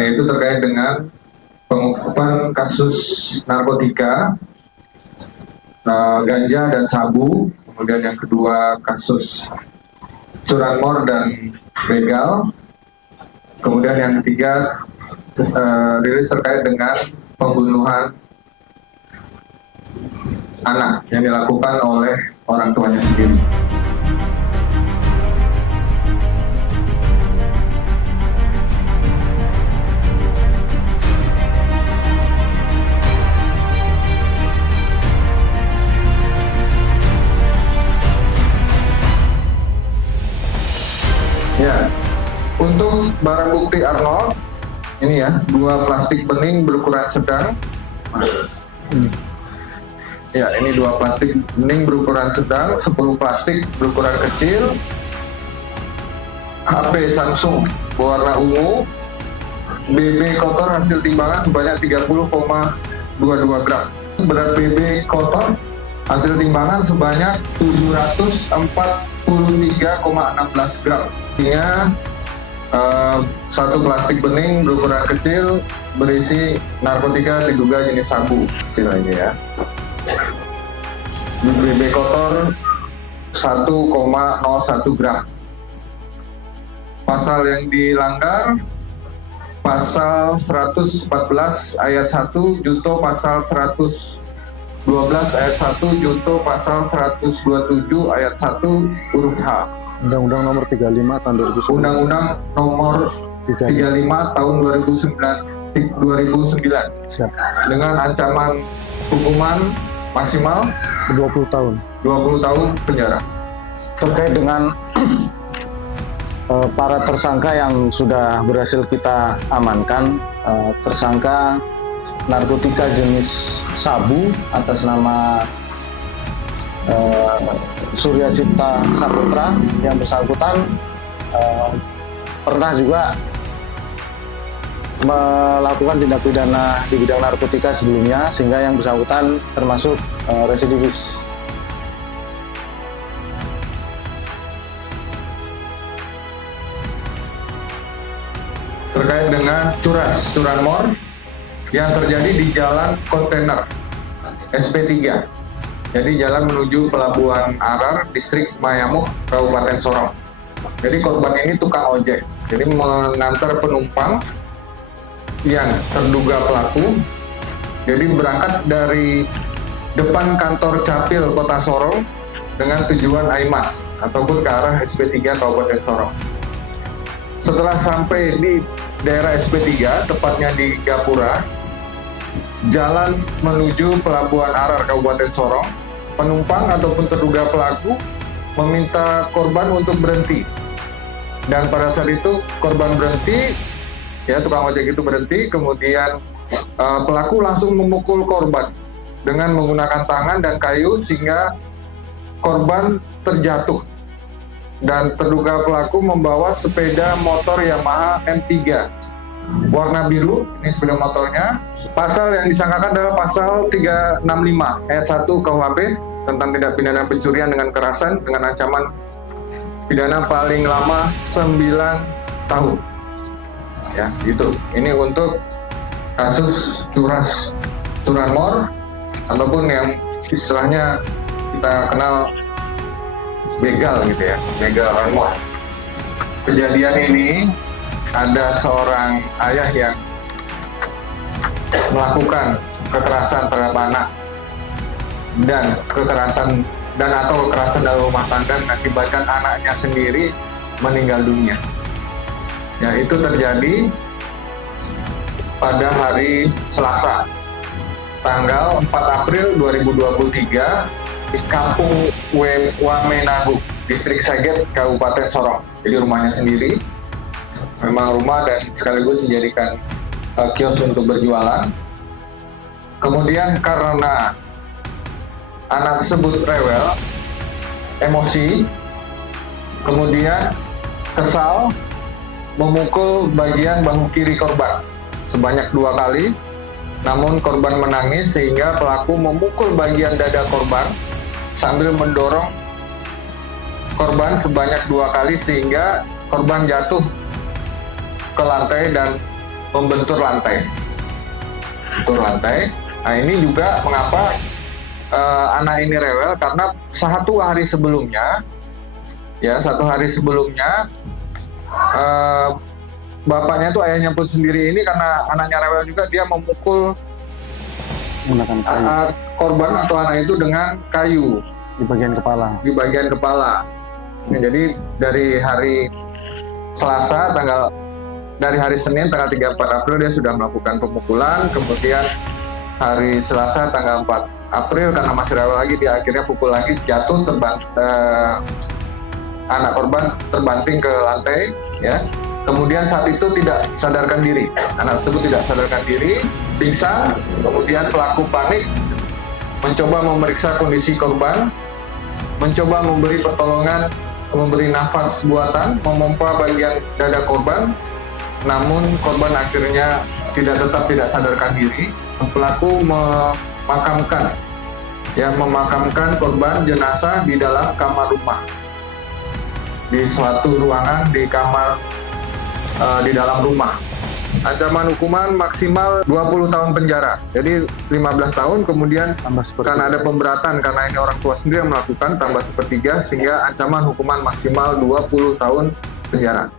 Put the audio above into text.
yaitu terkait dengan pengungkapan kasus narkotika, ganja dan sabu. Kemudian yang kedua kasus curanmor dan begal. Kemudian yang ketiga rilis terkait dengan pembunuhan anak yang dilakukan oleh orang tuanya sendiri. Ya, untuk barang bukti Arnold, ini ya, 2 plastik bening berukuran sedang. Ya, ini 2 plastik bening berukuran sedang, 10 plastik berukuran kecil, HP Samsung berwarna ungu, BB kotor hasil timbangan sebanyak 30,22 gram. Berat BB kotor hasil timbangan sebanyak 743,16 gram. Artinya satu plastik bening berukuran kecil berisi narkotika diduga jenis sabu istilahnya ya. BB kotor 1,01 gram. Pasal yang dilanggar pasal 114 ayat 1 junto pasal 112 ayat 1 junto pasal 127 ayat 1 huruf H. Undang-Undang nomor 35 tahun 2009. Undang-Undang nomor 35 tahun 2009. Siap. Dengan ancaman hukuman maksimal 20 tahun. 20 tahun penjara. Terkait dengan para tersangka yang sudah berhasil kita amankan, tersangka narkotika jenis sabu atas nama Surya Cipta Saputra, yang bersangkutan pernah juga melakukan tindak pidana di bidang narkotika sebelumnya, sehingga yang bersangkutan termasuk residivis. Terkait dengan curanmor yang terjadi di Jalan Kontainer SP3. Jadi jalan menuju Pelabuhan Arar, Distrik Mayamuk, Kabupaten Sorong. Jadi korban ini tukang ojek. Jadi mengantar penumpang yang terduga pelaku. Jadi berangkat dari depan kantor Capil Kota Sorong dengan tujuan Aimas ataupun ke arah SP3 Kabupaten Sorong. Setelah sampai di daerah SP3, tepatnya di Gapura, jalan menuju Pelabuhan Arar Kabupaten Sorong, penumpang ataupun terduga pelaku meminta korban untuk berhenti. Dan pada saat itu korban berhenti, ya tukang ojek itu berhenti, kemudian pelaku langsung memukul korban dengan menggunakan tangan dan kayu sehingga korban terjatuh. Dan terduga pelaku membawa sepeda motor Yamaha M3 warna biru, ini sepeda motornya. Pasal yang disangkakan adalah pasal 365 ayat 1 KUHP tentang tindak pidana pencurian dengan kekerasan dengan ancaman pidana paling lama 9 tahun. Ya, itu. Ini untuk kasus curanmor ataupun yang istilahnya kita kenal begal gitu ya, begal curanmor. Kejadian ini ada seorang ayah yang melakukan kekerasan terhadap anak dan kekerasan dalam rumah tangga mengakibatkan anaknya sendiri meninggal dunia. Ya, itu terjadi pada hari Selasa, tanggal 4 April 2023 di Kampung Wamenagu, Distrik Saget, Kabupaten Sorong. Jadi rumahnya sendiri, memang rumah dan sekaligus dijadikan kios untuk berjualan. Kemudian karena anak tersebut rewel, emosi, kemudian kesal, memukul bagian bahu kiri korban sebanyak 2 kali. Namun korban menangis sehingga pelaku memukul bagian dada korban sambil mendorong korban sebanyak 2 kali sehingga korban jatuh ke lantai dan membentur lantai. Bentur lantai. Nah, ini juga mengapa anak ini rewel, karena satu hari sebelumnya bapaknya tuh, ayahnya pun sendiri ini, karena anaknya rewel juga, dia memukul menggunakan kayu korban atau anak itu dengan kayu di bagian kepala. Nah, jadi dari hari Senin tanggal 34 April dia sudah melakukan pemukulan, kemudian hari Selasa tanggal 4 April karena masih rewel lagi, dia akhirnya pukul lagi, jatuh, anak korban terbanting ke lantai, ya. Kemudian saat itu tidak sadarkan diri, anak tersebut tidak sadarkan diri, pingsan. Kemudian pelaku panik, mencoba memeriksa kondisi korban, mencoba memberi pertolongan, memberi nafas buatan, memompa bagian dada korban, namun korban akhirnya tetap tidak sadarkan diri. Pelaku memakamkan korban jenazah di dalam kamar rumah, di suatu ruangan di kamar di dalam rumah. Ancaman hukuman maksimal 20 tahun penjara. Jadi 15 tahun, kemudian karena ada pemberatan, karena ini orang tua sendiri yang melakukan, tambah sepertiga, sehingga ancaman hukuman maksimal 20 tahun penjara.